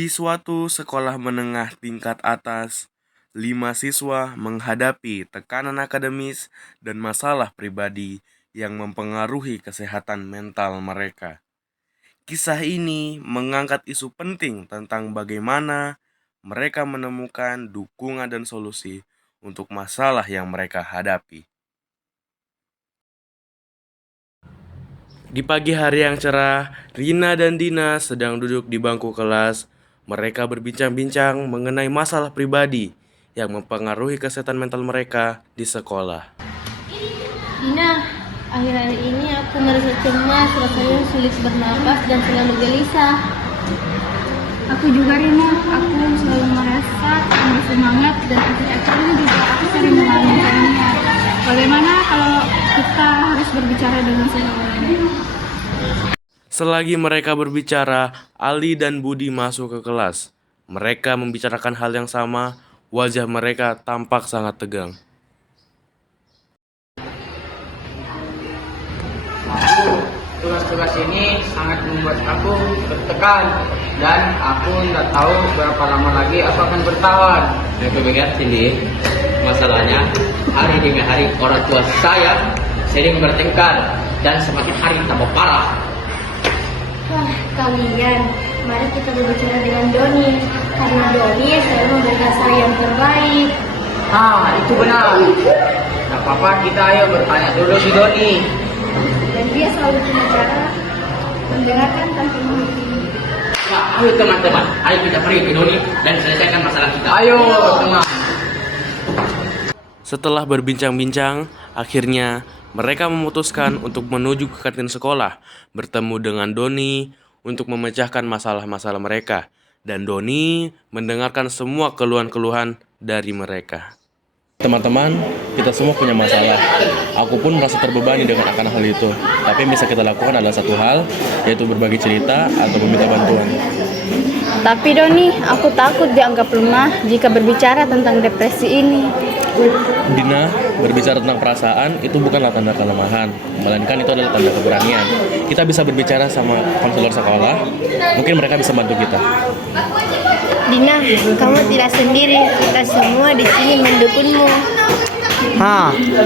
Di suatu sekolah menengah tingkat atas, 5 siswa menghadapi tekanan akademis dan masalah pribadi yang mempengaruhi kesehatan mental mereka. Kisah ini mengangkat isu penting tentang bagaimana mereka menemukan dukungan dan solusi untuk masalah yang mereka hadapi. Di pagi hari yang cerah, Rina dan Dina sedang duduk di bangku kelas. Mereka berbincang-bincang mengenai masalah pribadi yang mempengaruhi kesehatan mental mereka di sekolah. Dina, akhir-akhir ini aku merasa cemas, rasanya sulit bernapas dan selalu gelisah. Aku juga Rina, aku selalu merasa semangat dan akhir-akhir ini juga aku sering mengalaminya. Bagaimana kalau kita harus berbicara dengan seseorang? Selagi mereka berbicara, Ali dan Budi masuk ke kelas. Mereka membicarakan hal yang sama, wajah mereka tampak sangat tegang. Tugas-tugas ini sangat membuat aku tertekan dan aku tidak tahu berapa lama lagi aku akan bertahan. Aku pikir Cindy, masalahnya hari demi hari orang tua saya sering bertengkar dan semakin hari tambah parah. Wah, kalian, mari kita berbicara dengan Doni, karena Doni selalu memberikan saya yang terbaik. Itu benar. Tidak apa-apa, kita ayo bertanya dulu di Doni. Dan dia selalu punya cara mendengarkan tanpa menghakimi. Ya, ayo teman-teman, ayo kita pergi ke Doni dan selesaikan masalah kita. Ayo teman. Setelah berbincang-bincang, akhirnya mereka memutuskan untuk menuju ke kantin sekolah, bertemu dengan Doni untuk memecahkan masalah-masalah mereka. Dan Doni mendengarkan semua keluhan-keluhan dari mereka. Teman-teman, kita semua punya masalah. Aku pun merasa terbebani dengan akan hal itu. Tapi yang bisa kita lakukan adalah satu hal, yaitu berbagi cerita atau meminta bantuan. Tapi Doni, aku takut dianggap lemah jika berbicara tentang depresi ini. Dina, berbicara tentang perasaan itu bukanlah tanda kelemahan, melainkan itu adalah tanda keberanian. Kita bisa berbicara sama konselor sekolah, mungkin mereka bisa bantu kita. Dina, kamu tidak sendiri, kita semua di sini mendukungmu.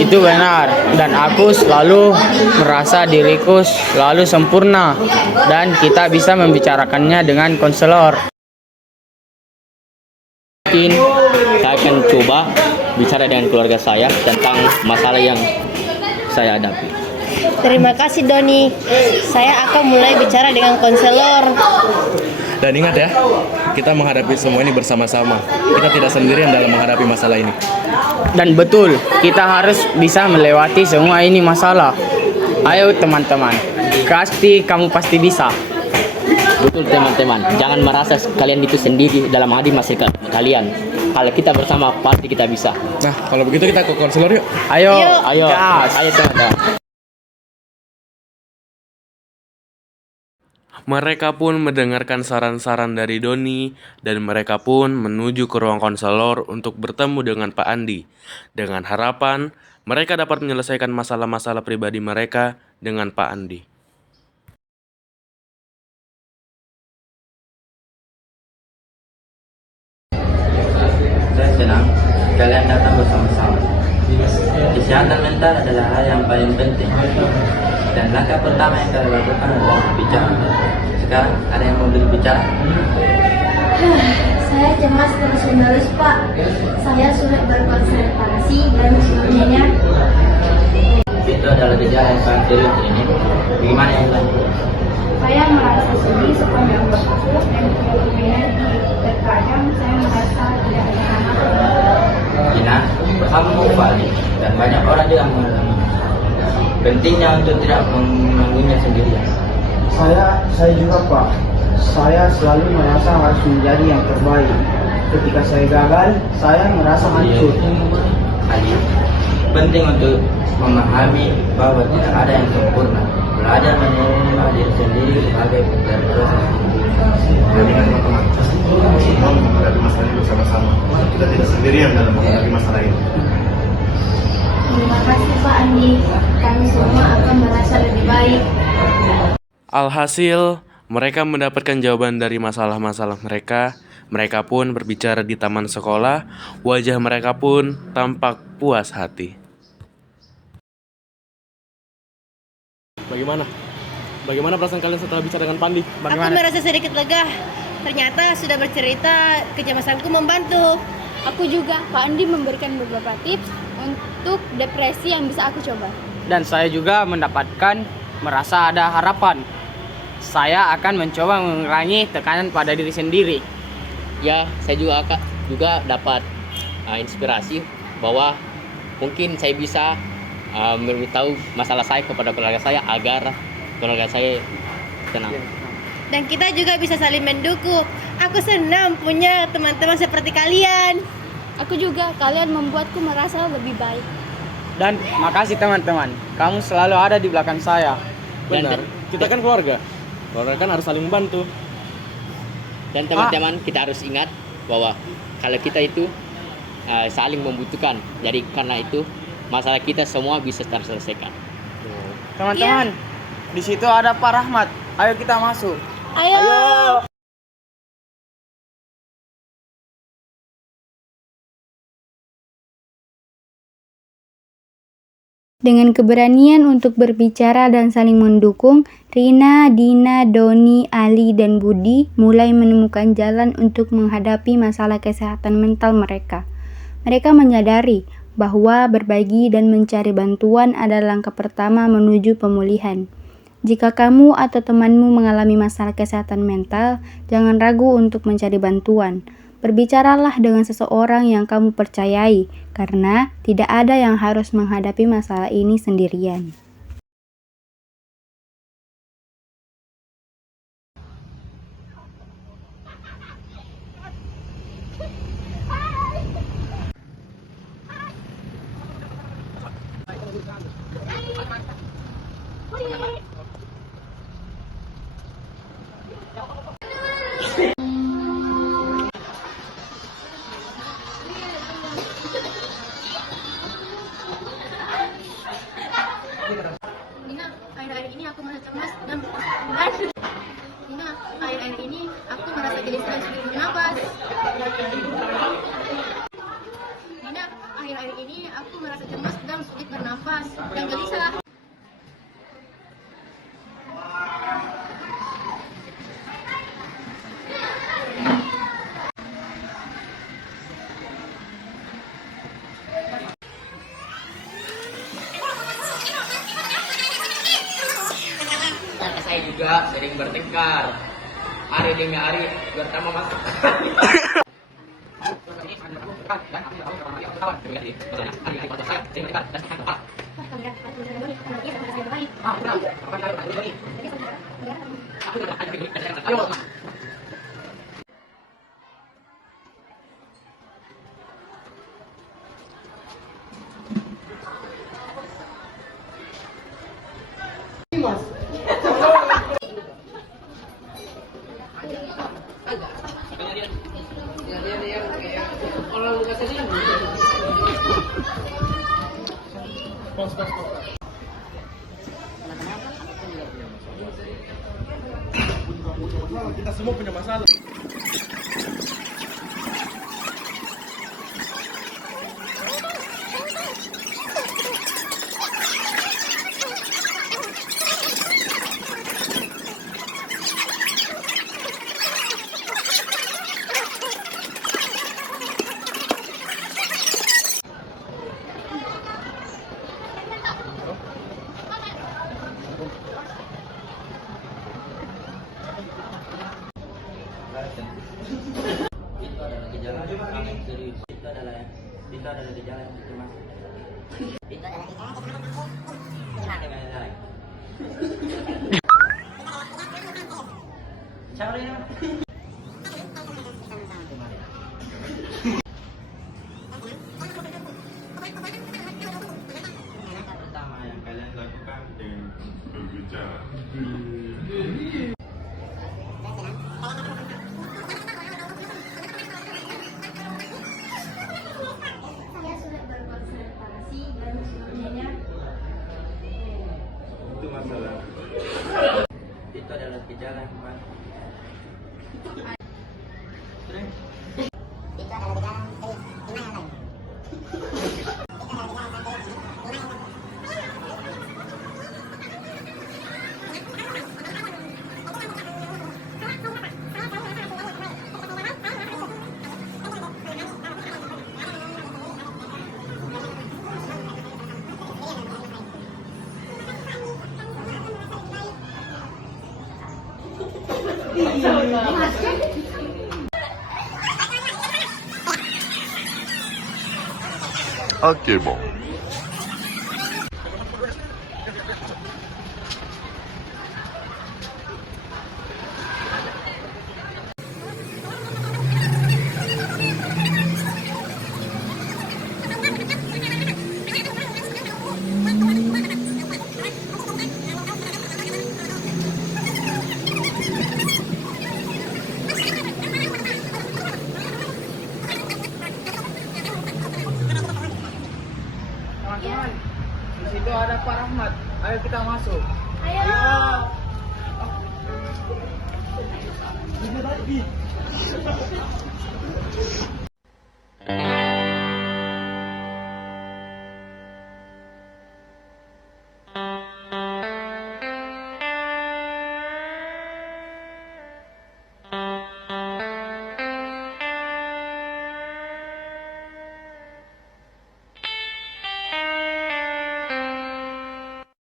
Itu benar. Dan aku selalu merasa diriku selalu sempurna dan kita bisa membicarakannya dengan konselor. Mungkin saya akan coba bicara dengan keluarga saya tentang masalah yang saya hadapi. Terima kasih Doni, saya akan mulai bicara dengan konselor. Dan ingat ya, kita menghadapi semua ini bersama-sama. Kita tidak sendirian dalam menghadapi masalah ini. Dan betul, kita harus bisa melewati semua ini masalah. Ayo teman-teman, kamu pasti bisa. Betul teman-teman, jangan merasa kalian itu sendiri dalam hati masalah kalian. Kalau kita bersama pasti kita bisa. Nah, kalau begitu kita ke konselor yuk. Ayo Ayo teman-teman. Mereka pun mendengarkan saran-saran dari Doni dan mereka pun menuju ke ruang konselor untuk bertemu dengan Pak Andi. Dengan harapan mereka dapat menyelesaikan masalah-masalah pribadi mereka dengan Pak Andi. Saya senang kalian datang bersama-sama. Kesehatan mental adalah hal yang paling penting. Dan langkah pertama yang kalian lakukan adalah bicara. Sekarang ada yang mau berbicara? Saya cemas terus menerus Pak. Saya sulit berkonsentrasi dan sebagainya. Itu adalah gejala yang sangat serius ini. Bagaimana yang lain? Saya merasa sedih sepanjang waktu dan tidak energi. Terkadang saya merasa tidak enak. Gina, kamu balik dan banyak orang juga mengalami. Pentingnya untuk tidak menanggungnya sendirian. Saya juga Pak. Saya selalu merasa harus menjadi yang terbaik. Ketika saya gagal, saya merasa hancur. Ali, penting untuk memahami bahwa tidak ada yang sempurna. Belajar menerima diri sendiri sebagai proses. Jadi teman-teman, semua menghadapi masalah ini bersama-sama. Kita tidak sendirian dalam menghadapi masalah ini. Terima kasih Pak Andi, kami semua akan merasa lebih baik. Alhasil, mereka mendapatkan jawaban dari masalah-masalah mereka. Mereka pun berbicara di taman sekolah. Wajah mereka pun tampak puas hati. Bagaimana? Bagaimana perasaan kalian setelah bicara dengan Pandi? Aku merasa sedikit lega. Ternyata sudah bercerita, kecemasanku membantu. Aku juga, Pak Andi memberikan beberapa tips untuk depresi yang bisa aku coba. Dan saya juga mendapatkan merasa ada harapan. Saya akan mencoba mengurangi tekanan pada diri sendiri. Ya, saya juga dapat inspirasi bahwa mungkin saya bisa memberitahu masalah saya kepada keluarga saya agar keluarga saya tenang. Dan kita juga bisa saling mendukung. Aku senang punya teman-teman seperti kalian. Aku juga, kalian membuatku merasa lebih baik. Dan makasih teman-teman, kamu selalu ada di belakang saya. Benar, kita kan keluarga. Keluarga kan harus saling membantu. Dan teman-teman, kita harus ingat bahwa kalau kita itu saling membutuhkan. Jadi karena itu masalah kita semua bisa terselesaikan. Teman-teman, di situ ada Pak Rahmat. Ayo kita masuk. Ayo. Dengan keberanian untuk berbicara dan saling mendukung, Rina, Dina, Doni, Ali, dan Budi mulai menemukan jalan untuk menghadapi masalah kesehatan mental mereka. Mereka menyadari bahwa berbagi dan mencari bantuan adalah langkah pertama menuju pemulihan. Jika kamu atau temanmu mengalami masalah kesehatan mental, jangan ragu untuk mencari bantuan. Berbicaralah dengan seseorang yang kamu percayai, karena tidak ada yang harus menghadapi masalah ini sendirian. Nina, akhir-akhir ini aku merasa cemas dan Nina, akhir-akhir ini aku merasa gelisah dan sulit bernapas. Nina, akhir-akhir ini aku merasa cemas dan sulit bernapas dan gelisah. Saya juga sering bertengkar. Hari demi hari bertambah masalah. Kita semua punya masalah. Itu adalah gejala yang serius. Itu adalah gejala yang cemas. Itu adalah gejala yang pertama yang kalian lakukan dengan berbicara. Saya sudah berkonsultasi dan semuanya. Itu masalah. Itu itu adalah gejala hematan. Oke, Bang. Teman-teman, di situ ada Pak Rahmat. Ayo kita masuk. Ayo.